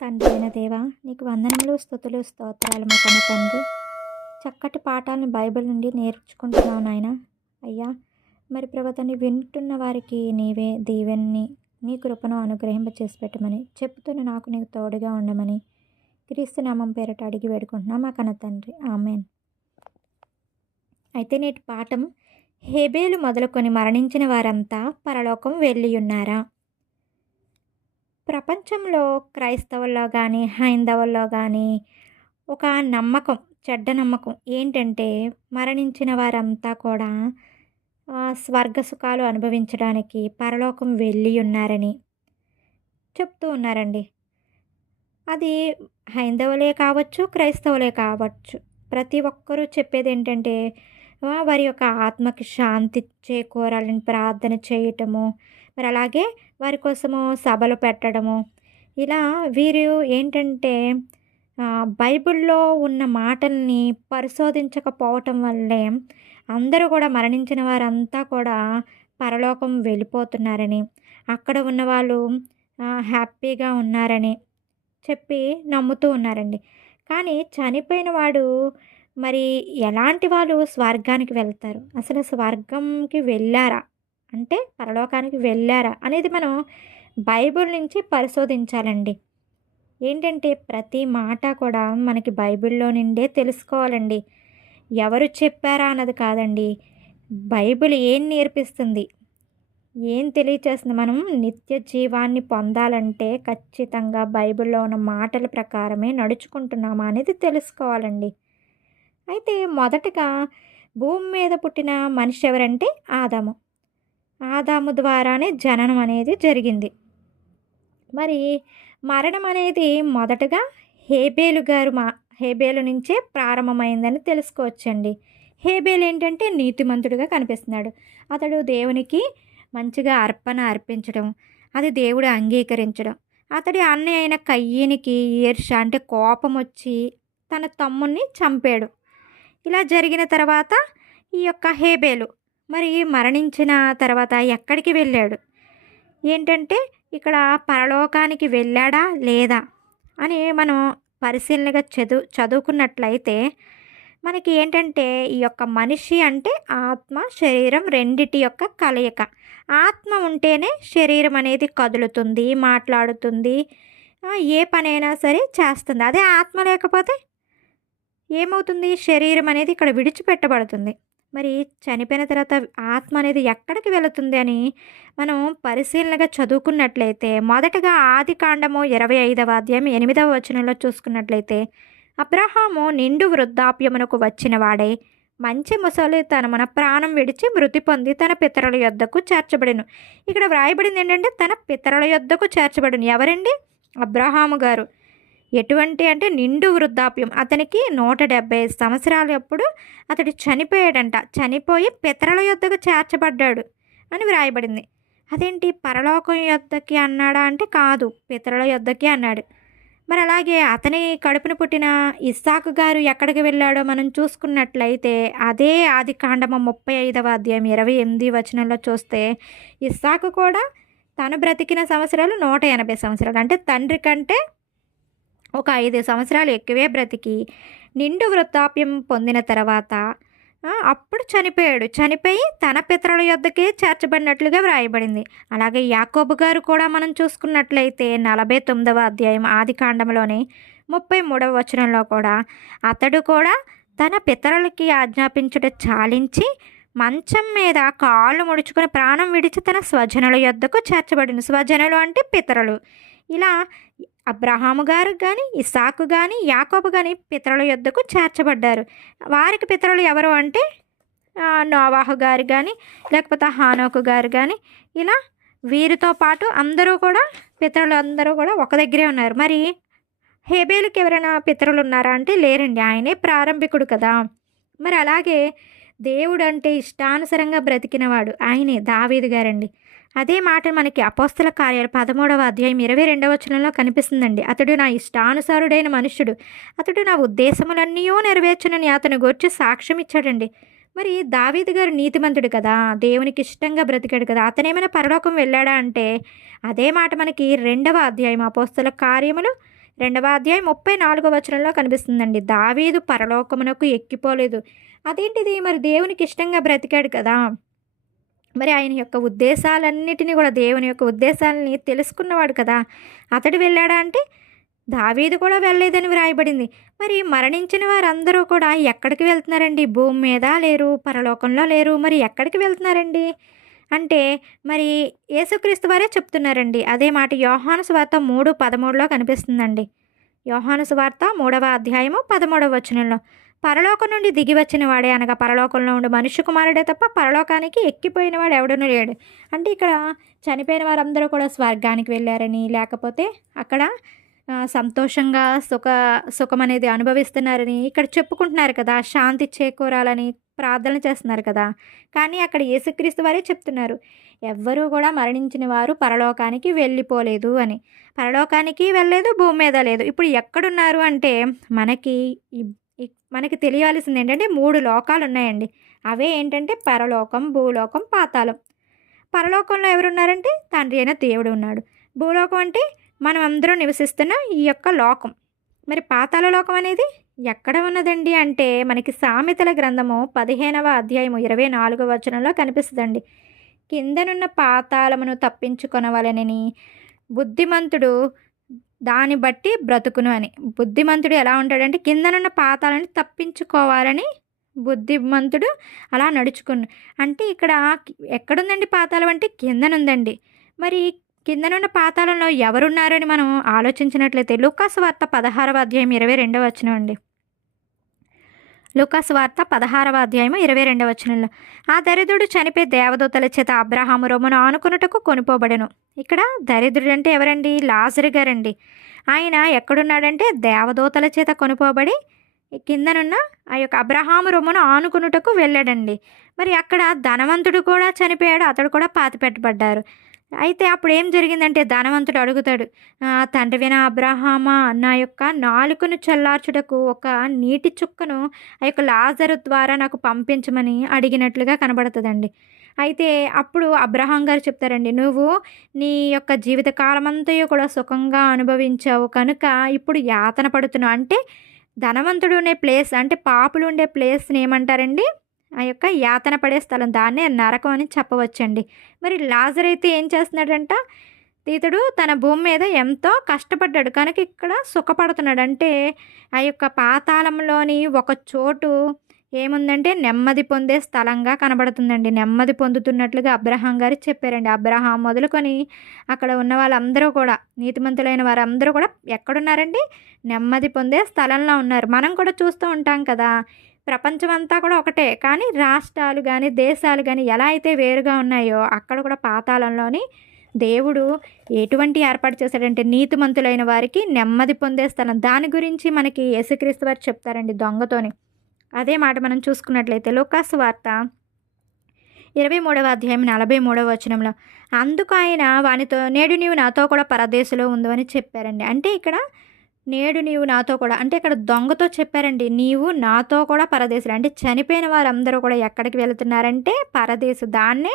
తండ్రి అయిన దేవా నీకు వందనములు స్థుతులు స్తోత్రాలు మా కన్న తండ్రి. చక్కటి పాఠాలను బైబిల్ నుండి నేర్చుకుంటున్నావు నాయన. అయ్యా మరి ప్రభుత్వాన్ని వింటున్న వారికి నీవే దీవెన్ని నీ కృపను అనుగ్రహింప చేసి పెట్టమని చెప్తున్న నాకు నీకు తోడుగా ఉండమని క్రీస్తు నామం పేరట అడిగి వేడుకుంటున్నా మా కన్న తండ్రి. ఆమెన్. అయితే నేటి పాఠం హేబేలు మొదలుకొని మరణించిన వారంతా పరలోకం వెళ్ళి ఉన్నారా? ప్రపంచంలో క్రైస్తవుల్లో కానీ హైందవుల్లో కానీ ఒక నమ్మకం చెడ్డ నమ్మకం ఏంటంటే మరణించిన వారంతా కూడా స్వర్గ సుఖాలు అనుభవించడానికి పరలోకం వెళ్ళి ఉన్నారని చెప్తూ ఉన్నారండి. అది హైందవులే కావచ్చు క్రైస్తవులే కావచ్చు. ప్రతి ఒక్కరూ చెప్పేది ఏంటంటే వారి యొక్క ఆత్మకి శాంతి చేకూరాలని ప్రార్థన చేయటము మరి అలాగే వారి కోసము సభలు పెట్టడము. ఇలా వీరు ఏంటంటే బైబిల్లో ఉన్న మాటల్ని పరిశోధించకపోవటం వల్లే అందరూ కూడా మరణించిన వారంతా కూడా పరలోకం వెళ్ళిపోతున్నారని అక్కడ ఉన్న వాళ్ళు హ్యాపీగా ఉన్నారని చెప్పి నమ్ముతూ ఉన్నారండి. కానీ చనిపోయిన వాడు మరి ఎలాంటి వాళ్ళు స్వర్గానికి వెళ్తారు? అసలు స్వర్గంకి వెళ్ళారా? అంటే పరలోకానికి వెళ్ళారా అనేది మనం బైబిల్ నుంచి పరిశోధించాలండి. ఏంటంటే ప్రతి మాట కూడా మనకి బైబిల్లో నుండే తెలుసుకోవాలండి. ఎవరు చెప్పారా అన్నది కాదండి. బైబిల్ ఏం నేర్పిస్తుంది? ఏం తెలియచేస్తుంది? మనం నిత్య జీవాన్ని పొందాలంటే ఖచ్చితంగా బైబిల్లో ఉన్న మాటల ప్రకారమే నడుచుకుంటున్నామా అనేది తెలుసుకోవాలండి. అయితే మొదటగా భూమి మీద పుట్టిన మనిషి ఎవరంటే ఆదాము. ఆదాము ద్వారానే జననం అనేది జరిగింది. మరి మరణం అనేది మొదటగా హేబేలు గారు మా హేబేలు నుంచే ప్రారంభమైందని తెలుసుకోవచ్చండి. హేబేలు ఏంటంటే నీతిమంతుడిగా కనిపిస్తున్నాడు. అతడు దేవునికి మంచిగా అర్పణ అర్పించడం అది దేవుడు అంగీకరించడం. అతడి అన్నయ్య అయిన కయ్యనికి ఈర్ష అంటే కోపం వచ్చి తన తమ్ముణ్ణి చంపాడు. ఇలా జరిగిన తర్వాత ఈ యొక్క హేబేలు మరి మరణించిన తర్వాత ఎక్కడికి వెళ్ళాడు? ఏంటంటే ఇక్కడ పరలోకానికి వెళ్ళాడా లేదా అని మనం పరిశీలనగా చదువు చదువుకున్నట్లయితే మనకి ఏంటంటే ఈ యొక్క మనిషి అంటే ఆత్మ శరీరం రెండిటి యొక్క కలయిక. ఆత్మ ఉంటేనే శరీరం అనేది కదులుతుంది మాట్లాడుతుంది ఏ పనైనా సరే చేస్తుంది. అదే ఆత్మ లేకపోతే ఏమవుతుంది? శరీరం అనేది ఇక్కడ విడిచిపెట్టబడుతుంది. మరి చనిపోయిన తర్వాత ఆత్మ అనేది ఎక్కడికి వెళుతుంది అని మనం పరిశీలనగా చదువుకున్నట్లయితే మొదటగా ఆది కాండము ఇరవై ఐదవ అధ్యాయం ఎనిమిదవ వచనంలో చూసుకున్నట్లయితే అబ్రహాము నిండు వృద్ధాప్యమునకు వచ్చిన వాడే మంచి మన ప్రాణం విడిచి మృతి పొంది తన పితరుల యొద్దకు చేర్చబడిను. ఇక్కడ వ్రాయబడింది ఏంటంటే తన పితరుల యొద్దకు చేర్చబడిను. ఎవరండి? అబ్రహాము గారు. ఎటువంటి అంటే నిండు వృద్ధాప్యం. అతనికి నూట డెబ్బై సంవత్సరాలు ఎప్పుడు అతడు చనిపోయాడంట. చనిపోయి పితరుల యొద్దకు చేర్చబడ్డాడు అని వ్రాయబడింది. అదేంటి? పరలోకం యొద్దకి అన్నాడా అంటే కాదు పితరుల యొద్దకి అన్నాడు. మరి అలాగే అతని కడుపున పుట్టిన ఇస్సాకు గారు ఎక్కడికి వెళ్ళాడో మనం చూసుకున్నట్లయితే అదే ఆది కాండమ ముప్పై ఐదవ అధ్యాయం ఇరవై ఎనిమిది వచనంలో చూస్తే ఇస్సాకు కూడా తను బ్రతికిన సంవత్సరాలు నూట ఎనభై సంవత్సరాలు. అంటే తండ్రి కంటే ఒక ఐదు సంవత్సరాలు ఎక్కువే బ్రతికి నిండు వృద్ధాప్యం పొందిన తర్వాత అప్పుడు చనిపోయాడు. చనిపోయి తన పితరుల యొద్దకే చేర్చబడినట్లుగా వ్రాయబడింది. అలాగే యాకోబు గారు కూడా మనం చూసుకున్నట్లయితే నలభై తొమ్మిదవ అధ్యాయం ఆది కాండంలోని ముప్పై మూడవ వచనంలో కూడా అతడు కూడా తన పితరులకి ఆజ్ఞాపించుట చాలించి మంచం మీద కాళ్ళు ముడుచుకుని ప్రాణం విడిచి తన స్వజనుల యొద్దకు చేర్చబడింది. స్వజనులు అంటే పితరులు. ఇలా అబ్రహాము గారు కానీ ఇసాకు కానీ యాకోబు కానీ పితరుల యుద్ధకు చేర్చబడ్డారు. వారికి పితరులు ఎవరు అంటే నోవాహు గారు కానీ లేకపోతే హానోకు గారు కానీ ఇలా వీరితో పాటు అందరూ కూడా పితరులు అందరూ కూడా ఒక దగ్గరే ఉన్నారు. మరి హేబేలుకి ఎవరైనా పితరులు ఉన్నారా అంటే లేరండి. ఆయనే ప్రారంభికుడు కదా. మరి అలాగే దేవుడు అంటే ఇష్టానుసరంగా బ్రతికినవాడు. ఆయనే దావీదు గారండి. అదే మాట మనకి అపోస్తల కార్యాలు పదమూడవ అధ్యాయం ఇరవై రెండవ వచనంలో కనిపిస్తుందండి. అతడు నా ఇష్టానుసారుడైన మనుష్యుడు. అతడు నా ఉద్దేశములన్నీ నెరవేర్చునని అతను గూర్చి సాక్ష్యం ఇచ్చాడండి. మరి దావీదు గారు నీతిమంతుడు కదా. దేవునికి ఇష్టంగా బ్రతికాడు కదా. అతనేమైనా పరలోకం వెళ్ళాడా అంటే అదే మాట మనకి రెండవ అధ్యాయం అపోస్తల కార్యములు రెండవ అధ్యాయం ముప్పై నాలుగో వచనంలో కనిపిస్తుందండి. దావీదు పరలోకమునకు ఎక్కిపోలేదు. అదేంటిది? మరి దేవునికి ఇష్టంగా బ్రతికాడు కదా. మరి ఆయన యొక్క ఉద్దేశాలన్నిటినీ కూడా దేవుని యొక్క ఉద్దేశాలని తెలుసుకున్నవాడు కదా. అతడు వెళ్ళాడా అంటే దావీదు కూడా వెళ్ళలేదని వ్రాయబడింది. మరి మరణించిన వారందరూ కూడా ఎక్కడికి వెళ్తున్నారండి? భూమి మీద లేరు పరలోకంలో లేరు మరి ఎక్కడికి వెళ్తున్నారండి? అంటే మరి యేసుక్రీస్తు వారే చెప్తున్నారండి. అదే మాట యోహాను స్వార్త మూడు పదమూడులో కనిపిస్తుందండి. యోహాను స్వార్త మూడవ అధ్యాయము పదమూడవ వచనంలో. పరలోకం నుండి దిగి వచ్చిన వాడే అనగా పరలోకంలో ఉండి మనుష్య కుమారుడే తప్ప పరలోకానికి ఎక్కిపోయిన వాడు ఎవడను లేడు. అంటే ఇక్కడ చనిపోయిన వారందరూ కూడా స్వర్గానికి వెళ్ళారని లేకపోతే అక్కడ సంతోషంగా సుఖ సుఖం అనేది అనుభవిస్తున్నారని ఇక్కడ చెప్పుకుంటున్నారు కదా. శాంతి చేకూరాలని ప్రార్థన చేస్తున్నారు కదా. కానీ అక్కడ యేసుక్రీస్తు వారే చెప్తున్నారు ఎవ్వరూ కూడా మరణించిన వారు పరలోకానికి వెళ్ళిపోలేదు అని. పరలోకానికి వెళ్ళలేదు భూమి మీద లేదు. ఇప్పుడు ఎక్కడున్నారు అంటే మనకి మనకి తెలియాల్సింది ఏంటంటే మూడు లోకాలు ఉన్నాయండి. అవే ఏంటంటే పరలోకం భూలోకం పాతాళం. పరలోకంలో ఎవరున్నారంటే? తండ్రి అయిన దేవుడు ఉన్నాడు. భూలోకం అంటే మనం అందరం నివసిస్తున్న ఈ యొక్క లోకం. మరి పాతాళ లోకం అనేది ఎక్కడ ఉన్నదండి అంటే మనకి సామెతల గ్రంథము పదిహేనవ అధ్యాయము ఇరవై నాలుగవ వచనంలో కనిపిస్తుందండి. కిందనున్న పాతాళమును తప్పించుకొనవలనని బుద్ధిమంతుడు దాన్ని బట్టి బ్రతుకును అని. బుద్ధిమంతుడు ఎలా ఉంటాడంటే కిందనున్న పాతాలని తప్పించుకోవాలని బుద్ధిమంతుడు అలా నడుచుకును అంటే ఇక్కడ ఎక్కడుందండి పాతాళం అంటే కిందనుందండి. మరి కిందనున్న పాతాళంలో ఎవరున్నారని మనం ఆలోచించినట్లయితే లూకాసు వార్త పదహారవ అధ్యాయం ఇరవై రెండవ వచనం అండి. లుకాస్ వార్త పదహారవ అధ్యాయము ఇరవై రెండవ వచనంలో. ఆ దరిద్రుడు చనిపోయి దేవదూతల చేత అబ్రహాము రొమ్మును ఆనుకున్నటకు కొనిపోబడెను. ఇక్కడ దరిద్రుడు అంటే ఎవరండి? లాజరు గారండి. ఆయన ఎక్కడున్నాడంటే దేవదూతల చేత కొనుపోబడి కిందనున్న ఆ యొక్క అబ్రహాము రొమ్మను ఆనుకునుటకు వెళ్ళాడండి. మరి అక్కడ ధనవంతుడు కూడా చనిపోయాడు అతడు కూడా పాతి పెట్టబడ్డారు అయితే అప్పుడు ఏం జరిగిందంటే ధనవంతుడు అడుగుతాడు "ఆ, అబ్రహామా నా యొక్క నాలుకను చల్లార్చుటకు ఒక నీటి చుక్కను ఆ యొక్క లాజరు ద్వారా నాకు పంపించమని అడిగినట్లుగా కనబడుతుందండి. అయితే అప్పుడు అబ్రహాం గారు చెప్తారండి నువ్వు నీ యొక్క జీవితకాలం అంతయు కూడా సుఖంగా అనుభవించావు కనుక ఇప్పుడు యాతన పడుతున్నావు అంటే ధనవంతుడు ఉండే ప్లేస్ అంటే పాపులు ఉండే ప్లేస్ని ఏమంటారండి? ఆ యొక్క యాతన పడే స్థలం. దాన్నే నరకం అని చెప్పవచ్చండి. మరి లాజర్ అయితే ఏం చేస్తున్నాడంట? ఇతడు తన భూమి మీద ఎంతో కష్టపడ్డాడు. కనుక ఇక్కడ సుఖపడుతున్నాడు. అంటే ఆ యొక్క పాతాళంలోని ఒక చోటు ఏముందంటే నెమ్మది పొందే స్థలంగా కనబడుతుందండి. నెమ్మది పొందుతున్నట్లుగా అబ్రహాం గారు చెప్పారండి. అబ్రహాం మొదలుకొని అక్కడ ఉన్న వాళ్ళందరూ కూడా నీతిమంతులైన వారందరూ కూడా ఎక్కడున్నారండి? నెమ్మది పొందే స్థలంలో ఉన్నారు. మనం కూడా చూస్తూ ఉంటాం కదా. ప్రపంచం అంతా కూడా ఒకటే. కానీ రాష్ట్రాలు కానీ దేశాలు కానీ ఎలా అయితే వేరుగా ఉన్నాయో అక్కడ కూడా పాతాళంలోని దేవుడు ఎటువంటి ఏర్పాటు చేశాడంటే నీతిమంతులైన వారికి నెమ్మది పొందే స్థలం దాని గురించి మనకి యేసుక్రీస్తు వారు చెప్తారండి దొంగతోని. అదే మాట మనం చూసుకున్నట్లయితే లోకాసు వార్త ఇరవై మూడవ అధ్యాయం నలభై మూడవ వచనంలో అందుకు ఆయన వానితో నేడు నీవు నాతో కూడా పరదేశంలో ఉందో అని చెప్పారండి. అంటే ఇక్కడ నేడు నీవు నాతో కూడా అంటే ఇక్కడ దొంగతో చెప్పారండి. నీవు నాతో కూడా పరదేశులు. అంటే చనిపోయిన వారందరూ కూడా ఎక్కడికి వెళుతున్నారంటే పరదేశు దాన్నే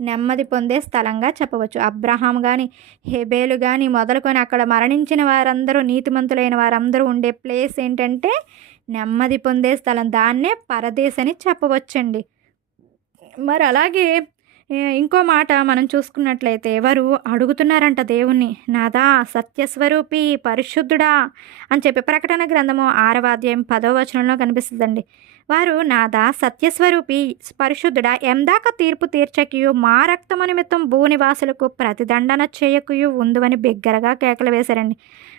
నెమ్మది పొందే స్థలంగా చెప్పవచ్చు. అబ్రహాం కానీ హెబేలు కానీ మొదలుకొని అక్కడ మరణించిన వారందరూ నీతిమంతులైన వారందరూ ఉండే ప్లేస్ ఏంటంటే నెమ్మది పొందే స్థలం. దాన్నే పరదేశ్ అని చెప్పవచ్చండి. మరి అలాగే ఇంకో మాట మనం చూసుకున్నట్లయితే ఎవరు అడుగుతున్నారంట దేవుణ్ణి నాదా సత్యస్వరూపి పరిశుద్ధుడా? అని చెప్పి ప్రకటన గ్రంథము ఆరవ అధ్యాయం పదవ వచనంలో కనిపిస్తుందండి. వారు నాదా సత్యస్వరూపి పరిశుద్ధుడా ఎందాక తీర్పు తీర్చకియు మా రక్తము నిమిత్తం భూనివాసులకు ప్రతిదండన చేయకుయు ఉందని బిగ్గరగా కేకలు వేశారండి.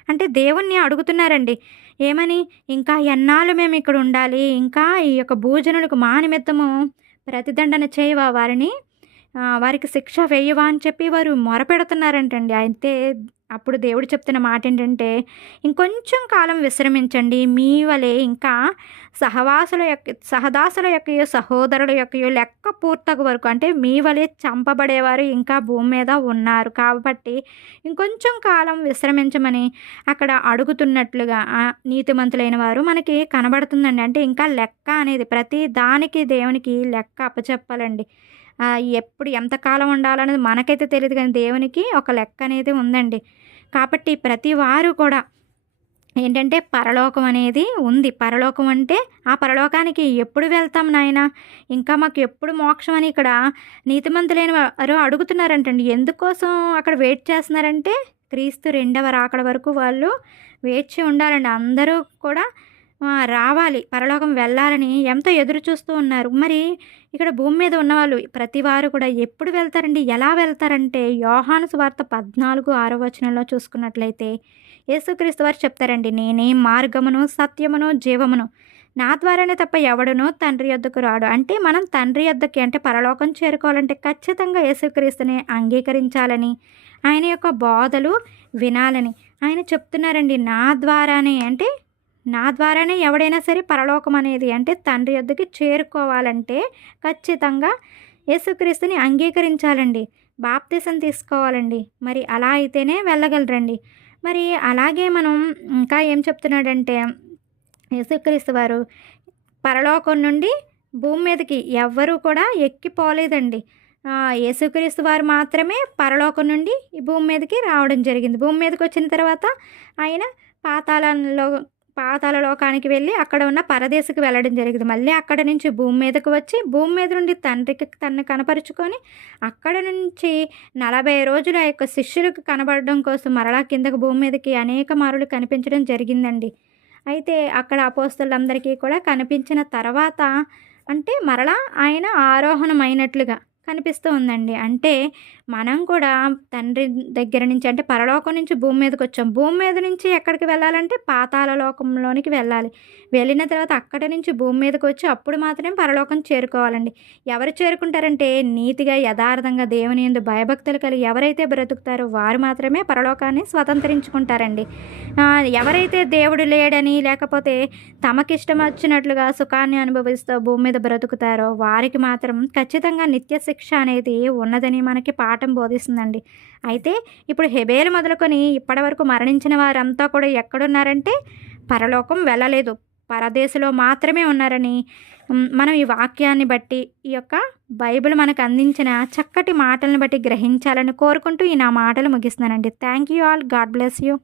అంటే దేవుణ్ణి అడుగుతున్నారండి. ఏమని? ఇంకా ఎన్నాళ్ళు మేము ఇక్కడ ఉండాలి? ఇంకా ఈ యొక్క భూజనులకు మా నిమిత్తము ప్రతిదండన చేయవా వారిని? వారికి శిక్ష వేయవా అని చెప్పి వారు మొరపెడుతున్నారంటండి. అయితే అప్పుడు దేవుడు చెప్తున్న మాట ఏంటంటే ఇంకొంచెం కాలం విశ్రమించండి. మీ వలె ఇంకా సహవాసుల యొక్క సహదాసుల యొక్క సహోదరుల యొక్క లెక్క పూర్తగు వరకు అంటే మీ వలె చంపబడేవారు ఇంకా భూమి మీద ఉన్నారు. కాబట్టి ఇంకొంచెం కాలం విశ్రమించమని అక్కడ అడుగుతున్నట్లుగా నీతిమంతులైన వారు మనకి కనబడుతుందండి. అంటే ఇంకా లెక్క అనేది ప్రతి దానికి దేవునికి లెక్క అప్పచెప్పాలండి. ఎప్పుడు ఎంతకాలం ఉండాలనేది మనకైతే తెలియదు కానీ దేవునికి ఒక లెక్క అనేది ఉందండి. కాబట్టి ప్రతి వారు కూడా ఏంటంటే పరలోకం అనేది ఉంది. పరలోకం అంటే ఆ పరలోకానికి ఎప్పుడు వెళ్తాం నాయన? ఇంకా మాకు ఎప్పుడు మోక్షం అని ఇక్కడ నీతిమంతులైన వారు అడుగుతున్నారంటండి. ఎందుకోసం అక్కడ వెయిట్ చేస్తున్నారంటే క్రీస్తు రెండవ రాకడ వరకు వాళ్ళు వేచి ఉండాలండి. అందరూ కూడా రావాలి. పరలోకం వెళ్ళాలని ఎంతో ఎదురు చూస్తూ ఉన్నారు. మరి ఇక్కడ భూమి మీద ఉన్నవాళ్ళు ప్రతి వారు కూడా ఎప్పుడు వెళ్తారండి? ఎలా వెళ్తారంటే యోహాను స్వార్త పద్నాలుగు ఆరో వచనంలో చూసుకున్నట్లయితే యేసుక్రీస్తు వారు చెప్తారండి నేనే మార్గమును సత్యమును జీవమును. నా ద్వారానే తప్ప ఎవడునో తండ్రి యొద్దకు రాడు. అంటే మనం తండ్రి యొద్దకి అంటే పరలోకం చేరుకోవాలంటే ఖచ్చితంగా యేసుక్రీస్తుని అంగీకరించాలని ఆయన యొక్క బోధలు వినాలని. ఆయన చెప్తున్నారండి నా ద్వారానే. అంటే నా ద్వారానే ఎవడైనా సరే పరలోకం అనేది అంటే తండ్రి యొద్దకి చేరుకోవాలంటే ఖచ్చితంగా యేసుక్రీస్తుని అంగీకరించాలండి. బాప్తిసం తీసుకోవాలండి. మరి అలా అయితేనే వెళ్ళగలరండి. మరి అలాగే మనం ఇంకా ఏం చెప్తున్నాడంటే యేసుక్రీస్తు వారు పరలోకం నుండి భూమి మీదకి ఎవ్వరూ కూడా ఎక్కిపోలేదండి. యేసుక్రీస్తు వారు మాత్రమే పరలోకం నుండి ఈ భూమి మీదకి రావడం జరిగింది. భూమి మీదకి వచ్చిన తర్వాత ఆయన పాతాళంలో పాతాల లోకానికి వెళ్ళి అక్కడ ఉన్న పరదేశకు వెళ్ళడం జరిగింది. మళ్ళీ అక్కడ నుంచి భూమి మీదకు వచ్చి భూమి మీద నుండి తండ్రికి తనను కనపరుచుకొని అక్కడ నుంచి నలభై రోజులు ఆ యొక్క శిష్యులకు కనబడడం కోసం మరలా కిందకు భూమి మీదకి అనేక మారులు కనిపించడం జరిగిందండి. అయితే అక్కడ అపోస్తులందరికీ కూడా కనిపించిన తర్వాత అంటే మరలా ఆయన ఆరోహణమైనట్లుగా కనిపిస్తూ ఉందండి. అంటే మనం కూడా తండ్రి దగ్గర నుంచి అంటే పరలోకం నుంచి భూమి మీదకి వచ్చాం. భూమి మీద నుంచి ఎక్కడికి వెళ్ళాలంటే పాతాల లోకంలోనికి వెళ్ళాలి. వెళ్ళిన తర్వాత అక్కడి నుంచి భూమి మీదకి వచ్చి అప్పుడు మాత్రమే పరలోకం చేరుకోవాలండి. ఎవరు చేరుకుంటారంటే నీతిగా యథార్థంగా దేవుని ఎందు భయభక్తులు కలిగి ఎవరైతే బ్రతుకుతారో వారు మాత్రమే పరలోకాన్ని స్వతంత్రించుకుంటారండి. ఎవరైతే దేవుడు లేడని లేకపోతే తమకిష్టం వచ్చినట్లుగా సుఖాన్ని అనుభవిస్తూ భూమి మీద బ్రతుకుతారో వారికి మాత్రం ఖచ్చితంగా నిత్య శిక్ష అనేది ఉన్నదని మనకి పాఠం బోధిస్తుందండి. అయితే ఇప్పుడు హెబేలు మొదలుకొని ఇప్పటి వరకు మరణించిన వారంతా కూడా ఎక్కడున్నారంటే పరలోకం వెళ్ళలేదు. పరదేశంలో మాత్రమే ఉన్నారని మనం ఈ వాక్యాన్ని బట్టి ఈ యొక్క బైబిల్ మనకు అందించిన చక్కటి మాటలను బట్టి గ్రహించాలని కోరుకుంటూ ఈ నా మాటలు ముగిస్తున్నానండి. Thank you all. God bless you.